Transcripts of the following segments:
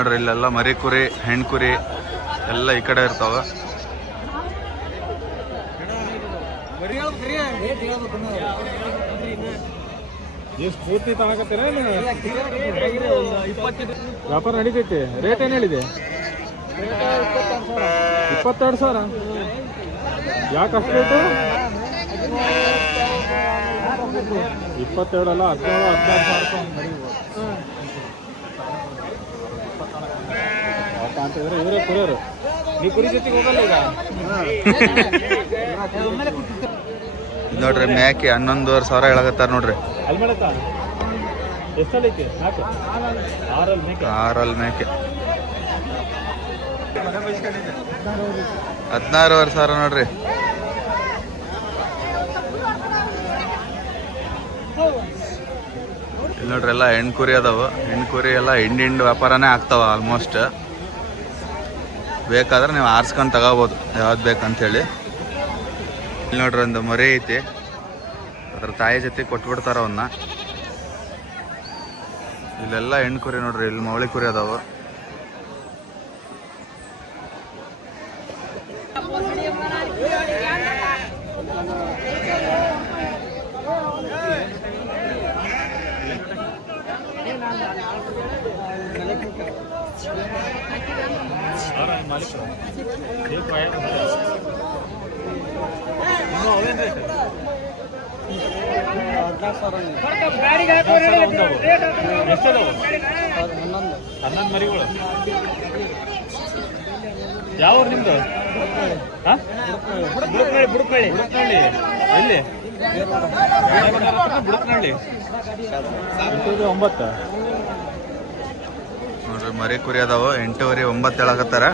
ನೋಡ್ರಿ ಇಲ್ಲೆಲ್ಲ ಮರಿ ಕುರಿ ಹೆಣ್ ಕುರಿ ಎಲ್ಲ ಈ ಕಡೆ ಇರ್ತಾವ. ಪೂರ್ತಿ ತಗೋತೀರ ವ್ಯಾಪಾರ ನಡೀತೈತಿ? ರೇಟ್ ಏನು ಹೇಳಿದೆ? 22,000. ಯಾಕೆ ಅಷ್ಟು ರೇಟು? 22 ಅಲ್ಲ, 17,000-18,000 ಅಂತಿದ್ರೆ ಇವರೇ ಕುರಿಯರು. ನೀವು ಕುರಿ ಜೊತೆಗೆ ಹೋಗಲ್ಲ ಈಗ? ನೋಡ್ರಿ ಮೇಕೆ 11,500 ಹೇಳಕತ್ತಾರ ನೋಡ್ರಿ. ಅಲ್ಲಿ ಮಾಡತ್ತ ಎಷ್ಟೈತಿ? 6 ಮೇಕೆ 16,500 ನೋಡ್ರಿ. ಇಲ್ಲಿ ನೋಡ್ರಿ ಎಲ್ಲ ಹೆಣ್ ಕುರಿ ಅದಾವ. ಹೆಣ್ ಕುರಿ ಎಲ್ಲ ಹಿಂಡ್ ವ್ಯಾಪಾರನೇ ಆಗ್ತಾವ ಆಲ್ಮೋಸ್ಟ್. ಬೇಕಾದ್ರೆ ನೀವು ಆರಿಸ್ಕೊಂಡು ತಗೋಬೋದು ಯಾವ್ದು ಬೇಕಂತೇಳಿ. ಇಲ್ಲಿ ನೋಡ್ರಿ ಒಂದು ಮರಿ ಐತಿ, ಅದ್ರ ತಾಯಿ ಜೊತೆ ಕೊಟ್ಬಿಡ್ತಾರ ಅವನ್ನ. ಇಲ್ಲೆಲ್ಲ ಹೆಣ್ಣು ಕುರಿ ನೋಡ್ರಿ, ಇಲ್ಲಿ ಮವಳಿ ಕುರಿ ಅದಾವ. ಎಷ್ಟದಾವು? 11 ಮರಿಗಳು. ಯಾವ ನಿಮ್ದು? ಬುಡಕ್ನಳ್ಳಿ. ಎಲ್ಲಿ? ಬುಡಕ್ನಳ್ಳಿ. 9 ನೋಡ್ರಿ ಮರಿ ಕುರಿ ಅದಾವ. 8,900 ಹೇಳಕತ್ತಾರ.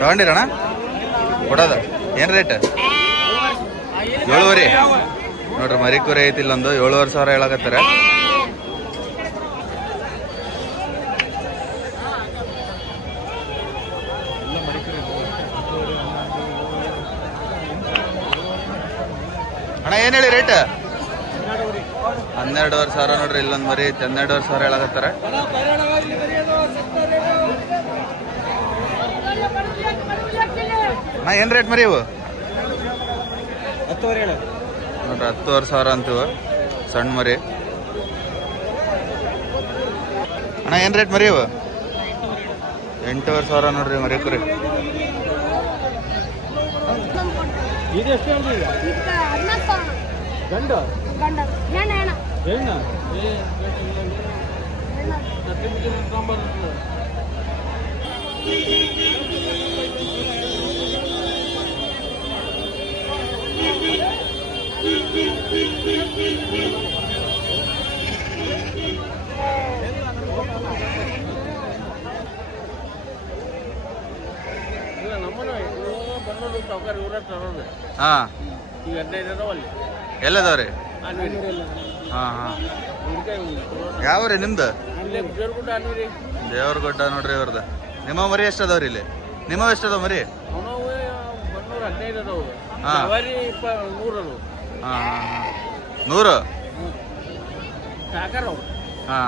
ತಗೊಂಡಿರಣ ಕೊಡೋದ ಏನ್ ರೇಟ್? 7,500 ನೋಡ್ರಿ ಮರಿ ಕುರಿ ಐತಿಲ್ಲ ಒಂದು 7,500 ಹೇಳಕತ್ತಾರ. ಅಣ್ಣ ಏನ್ ಹೇಳಿ ರೇಟ್? 12,500 ನೋಡ್ರಿ. ಇಲ್ಲೊಂದು ಮರಿ ಐತಿ 12,500 ಹೇಳಕತ್ತಾರ. ಅಣ್ಣ ಏನ್ ರೇಟ್ ಮರಿ ಇವು? 10,000 ನೋಡ್ರಿ 10,500 ಅಂತೀವ ಸಣ್ಣ ಮರಿ. ಅಣ್ಣ ಏನ್ ರೇಟ್ ಮರಿ ಇವು? 8,500 ನೋಡ್ರಿ ಮರಿ ಕುರಿ. ಇದು ಎಷ್ಟು ಹೇಳಿದೆ? ಗಂಡು ಹೆಣ್ಣು? ಹಾ ಎಲ್ಲದವ್ರಿ? ಹಾ ಹಾ ಯಾವ್ರಿ ನಿಮ್ದು? ದೇವ್ರಗುಡ್ಡ ನೋಡ್ರಿ ಇವ್ರದ. ನಿಮ್ಮ ಮರಿ ಎಷ್ಟು ಅದಾವ್ರಿ ಇಲ್ಲಿ? ನಿಮ್ಮ ಎಷ್ಟು ಅದಾವ ಮರಿ? ಹಾ 100? ಹಾ